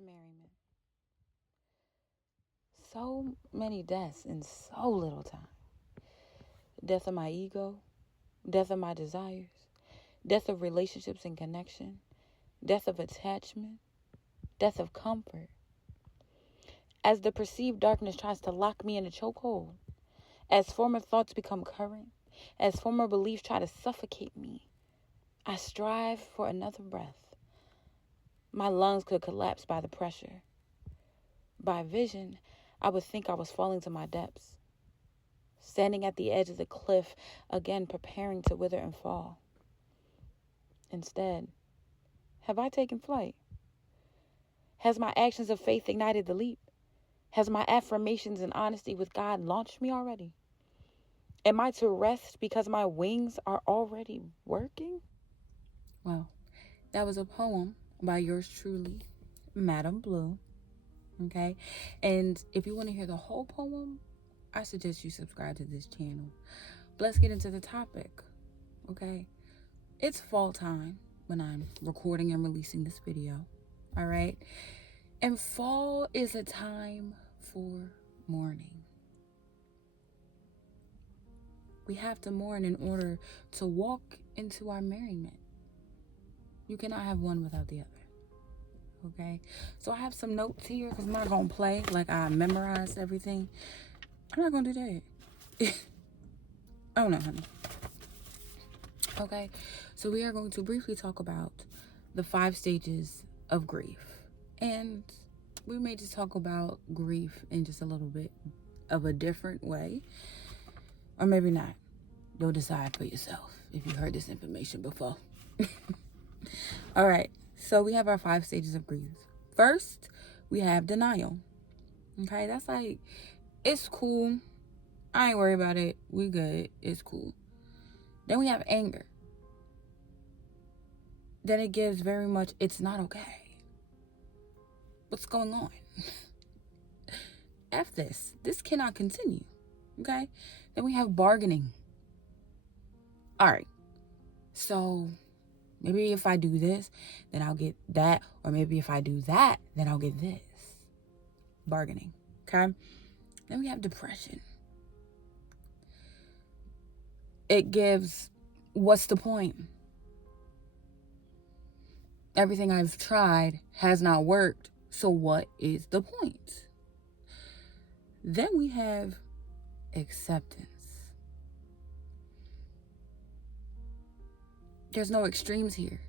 to Merriment. So many deaths in so little time. Death of my ego, death of my desires, death of relationships and connection, death of attachment, death of comfort. As the perceived darkness tries to lock me in a chokehold, as former thoughts become current, as former beliefs try to suffocate me, I strive for another breath. My lungs could collapse by the pressure. By vision, I would think I was falling to my depths, standing at the edge of the cliff, again preparing to wither and fall. Instead, have I taken flight? Has my actions of faith ignited the leap? Has my affirmations and honesty with God launched me already? Am I to rest because my wings are already working? Well, that was a poem by yours truly, Madam Blue. Okay? And if you want to hear the whole poem, I suggest you subscribe to this channel. But let's get into the topic. Okay? It's fall time when I'm recording and releasing this video. All right? And fall is a time for mourning. We have to mourn in order to walk into our merriment. You cannot have one without the other. Okay? So I have some notes here because I'm not going to play like I memorized everything. I'm not going to do that. Oh no, honey. Okay? So we are going to briefly talk about the 5 stages of grief. And we may just talk about grief in just a little bit of a different way. Or maybe not. You'll decide for yourself if you've heard this information before. All right. So we have our 5 stages of grief. First, we have denial. Okay? That's like, it's cool. I ain't worried about it. We good. It's cool. Then we have anger. Then it gives very much, it's not okay. What's going on? F this. This cannot continue. Okay? Then we have bargaining. All right. So maybe if I do this, then I'll get that. Or maybe if I do that, then I'll get this. Bargaining. Okay? Then we have depression. It gives, what's the point? Everything I've tried has not worked. So what is the point? Then we have acceptance. There's no extremes here.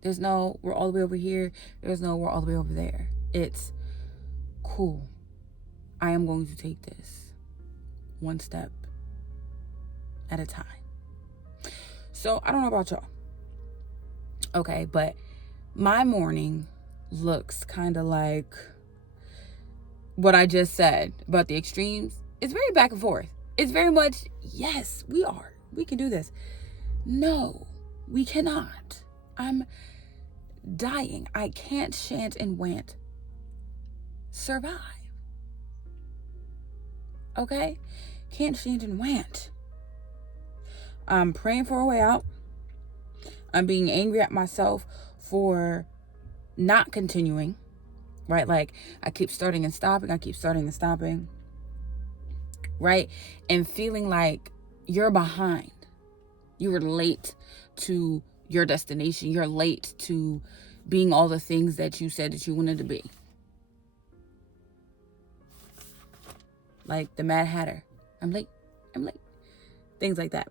There's no, we're all the way over here. There's no, we're all the way over there. It's cool. I am going to take this one step at a time. So I don't know about y'all. Okay, but my morning looks kind of like what I just said about the extremes. It's very back and forth. It's very much, yes, we can do this. No, we cannot. I'm dying. I can't chant and want. Survive. Okay? Can't chant and want. I'm praying for a way out. I'm being angry at myself for not continuing. Right? Like, I keep starting and stopping. Right? And feeling like you're behind. You were late to your destination. You're late to being all the things that you said that you wanted to be. Like the Mad Hatter. I'm late. Things like that.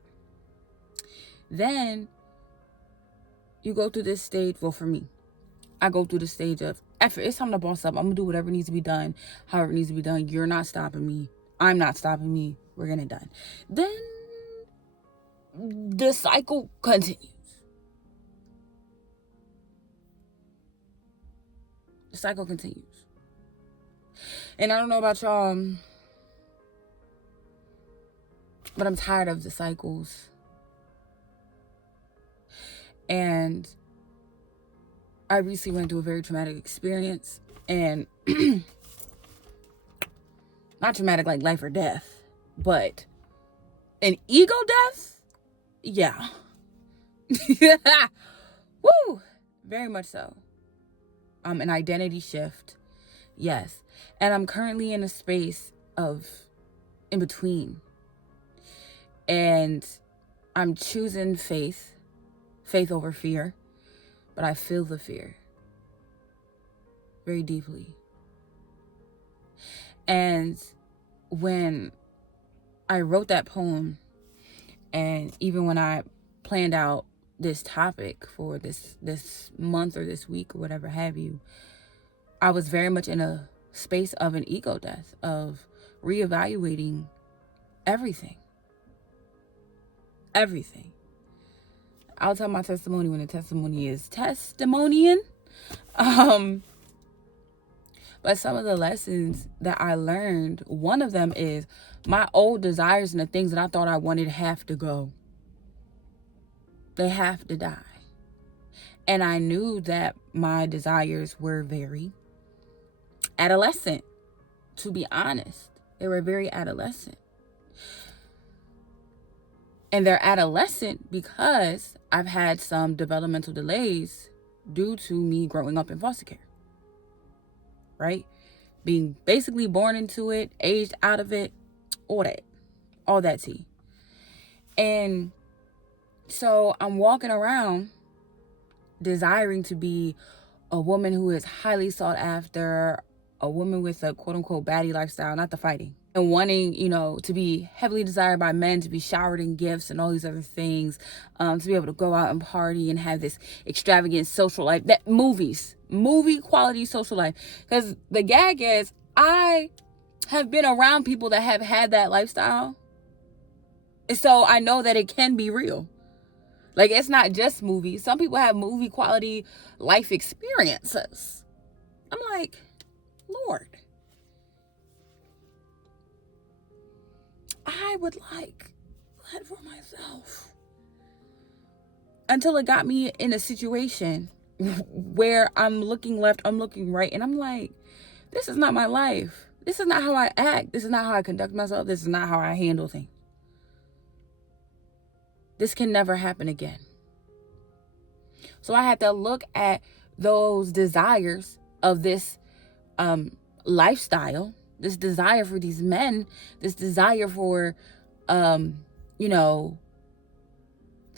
Then you go through this stage. Well, for me, I go through the stage of effort. It's time to boss up. I'm going to do whatever needs to be done, however it needs to be done. You're not stopping me. I'm not stopping me. We're getting it done. Then the cycle continues. The cycle continues. And I don't know about y'all, but I'm tired of the cycles. And I recently went through a very traumatic experience. And not traumatic like life or death, but an ego death? Yeah. Woo! Very much so. An identity shift. Yes. And I'm currently in a space of in between. And I'm choosing faith over fear. But I feel the fear very deeply. And when I wrote that poem, and even when I planned out this topic for this month or this week or whatever have you, I was very much in a space of an ego death, of reevaluating everything. Everything. I'll tell my testimony when the testimony is testimonying. But some of the lessons that I learned, one of them is my old desires and the things that I thought I wanted have to go. They have to die. And I knew that my desires were very adolescent, to be honest. They were very adolescent. And they're adolescent because I've had some developmental delays due to me growing up in foster care. Right? Being basically born into it, aged out of it, all that tea. And so I'm walking around desiring to be a woman who is highly sought after, a woman with a quote unquote baddie lifestyle, not the fighting. And wanting, to be heavily desired by men, to be showered in gifts and all these other things, to be able to go out and party and have this extravagant social life. That movie quality social life. Because the gag is, I have been around people that have had that lifestyle. And so I know that it can be real. Like, it's not just movies. Some people have movie quality life experiences. I'm like, Lord, I would like that for myself. Until it got me in a situation where I'm looking left, I'm looking right, and I'm like, this is not my life. This is not how I act. This is not how I conduct myself. This is not how I handle things. This can never happen again. So I had to look at those desires of this lifestyle, this desire for these men, this desire for, the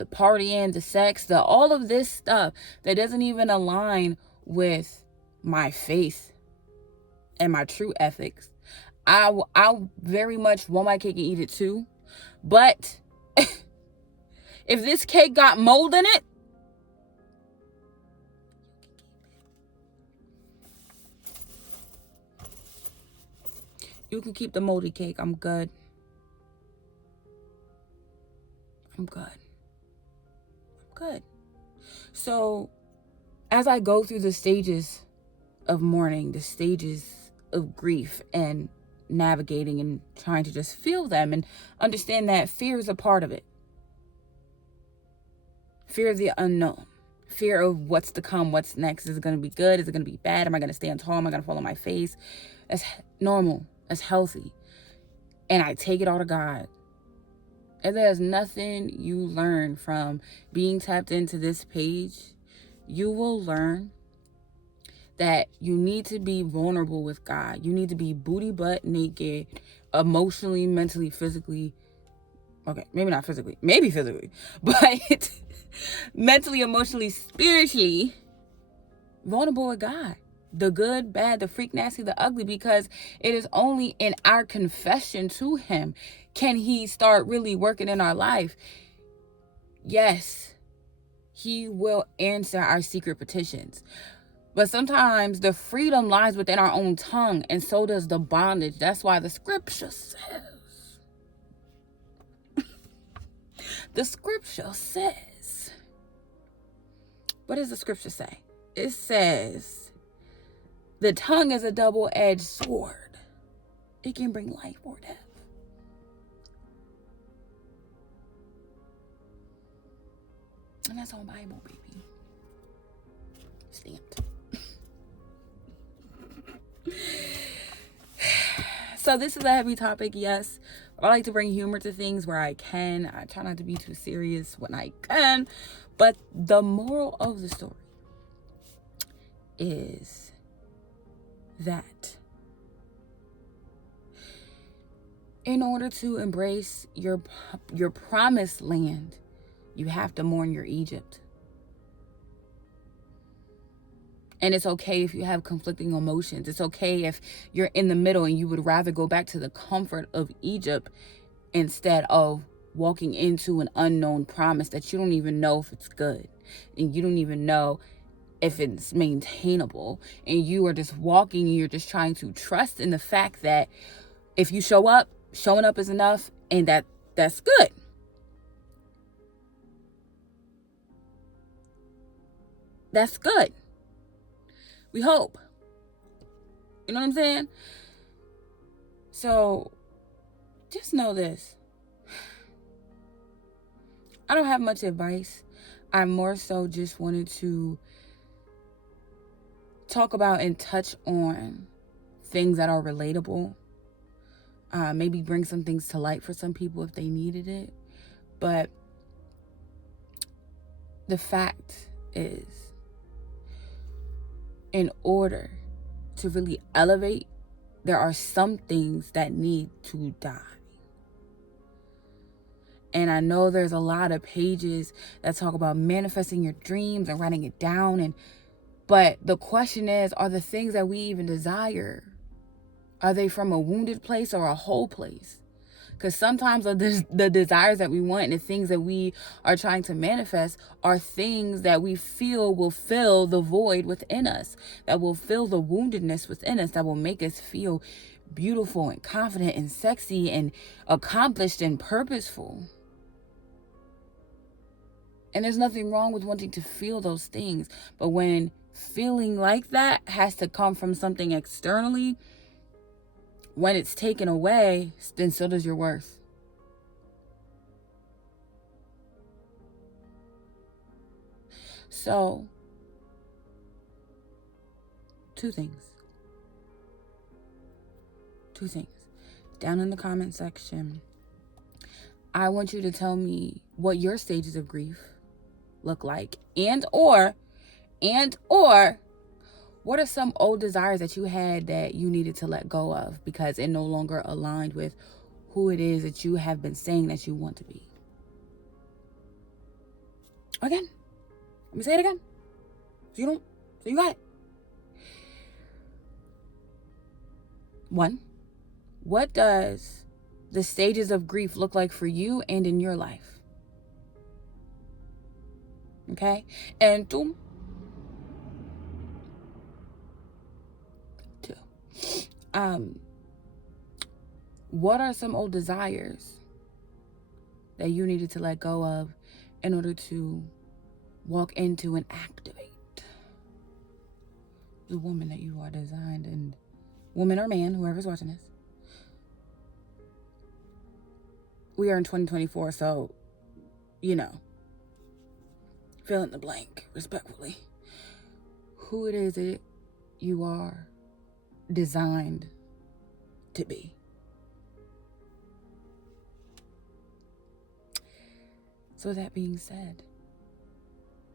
partying, the sex, all of this stuff that doesn't even align with my faith and my true ethics. I very much want my cake and eat it too. But if this cake got mold in it, you can keep the moldy cake. I'm good. So as I go through the stages of mourning, the stages of grief and navigating and trying to just feel them and understand that fear is a part of it. Fear of the unknown. Fear of what's to come, what's next. Is it going to be good? Is it going to be bad? Am I going to stand tall? Am I going to fall on my face? That's normal. That's healthy. And I take it all to God. And there's nothing you learn from being tapped into this page. You will learn that you need to be vulnerable with God. You need to be booty butt naked, emotionally, mentally, physically. Okay, maybe not physically. Maybe physically. But mentally, emotionally, spiritually vulnerable with God. The good, bad, the freak, nasty, the ugly, because it is only in our confession to him can he start really working in our life. Yes, he will answer our secret petitions. But sometimes the freedom lies within our own tongue, and so does the bondage. That's why the scripture says, what does the scripture say? It says, the tongue is a double-edged sword. It can bring life or death. And that's on Bible, baby. Stamped. So this is a heavy topic, yes. I like to bring humor to things where I can. I try not to be too serious when I can. But the moral of the story is that in order to embrace your promised land, you have to mourn your Egypt. And it's okay if you have conflicting emotions. It's okay if you're in the middle and you would rather go back to the comfort of Egypt instead of walking into an unknown promise that you don't even know if it's good. And you don't even know if it's maintainable. And you are just walking and you're just trying to trust in the fact that if you show up, showing up is enough, and that's good. That's good. We hope. You know what I'm saying? So just know this. I don't have much advice. I more so just wanted to talk about and touch on things that are relatable. Maybe bring some things to light for some people if they needed it. But the fact is, in order to really elevate, there are some things that need to die. And I know there's a lot of pages that talk about manifesting your dreams and writing it down. But the question is, are the things that we even desire, are they from a wounded place or a whole place? Because sometimes the desires that we want and the things that we are trying to manifest are things that we feel will fill the void within us, that will fill the woundedness within us, that will make us feel beautiful and confident and sexy and accomplished and purposeful. And there's nothing wrong with wanting to feel those things. But when feeling like that has to come from something externally, when it's taken away, then so does your worth. So, two things. Down in the comment section, I want you to tell me what your stages of grief look like, and or what are some old desires that you had that you needed to let go of because it no longer aligned with who it is that you have been saying that you want to be? Again, let me say it again. So you got it. 1, what does the stages of grief look like for you and in your life? Okay? And 2, what are some old desires that you needed to let go of in order to walk into and activate the woman that you are designed, and woman or man, whoever's watching this? We are in 2024, so, fill in the blank, respectfully. Who it is that you are designed to be. So that being said,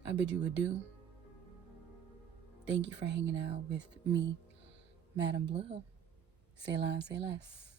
I bid you adieu. Thank you for hanging out with me, Madam Blue. Selah&Sayless.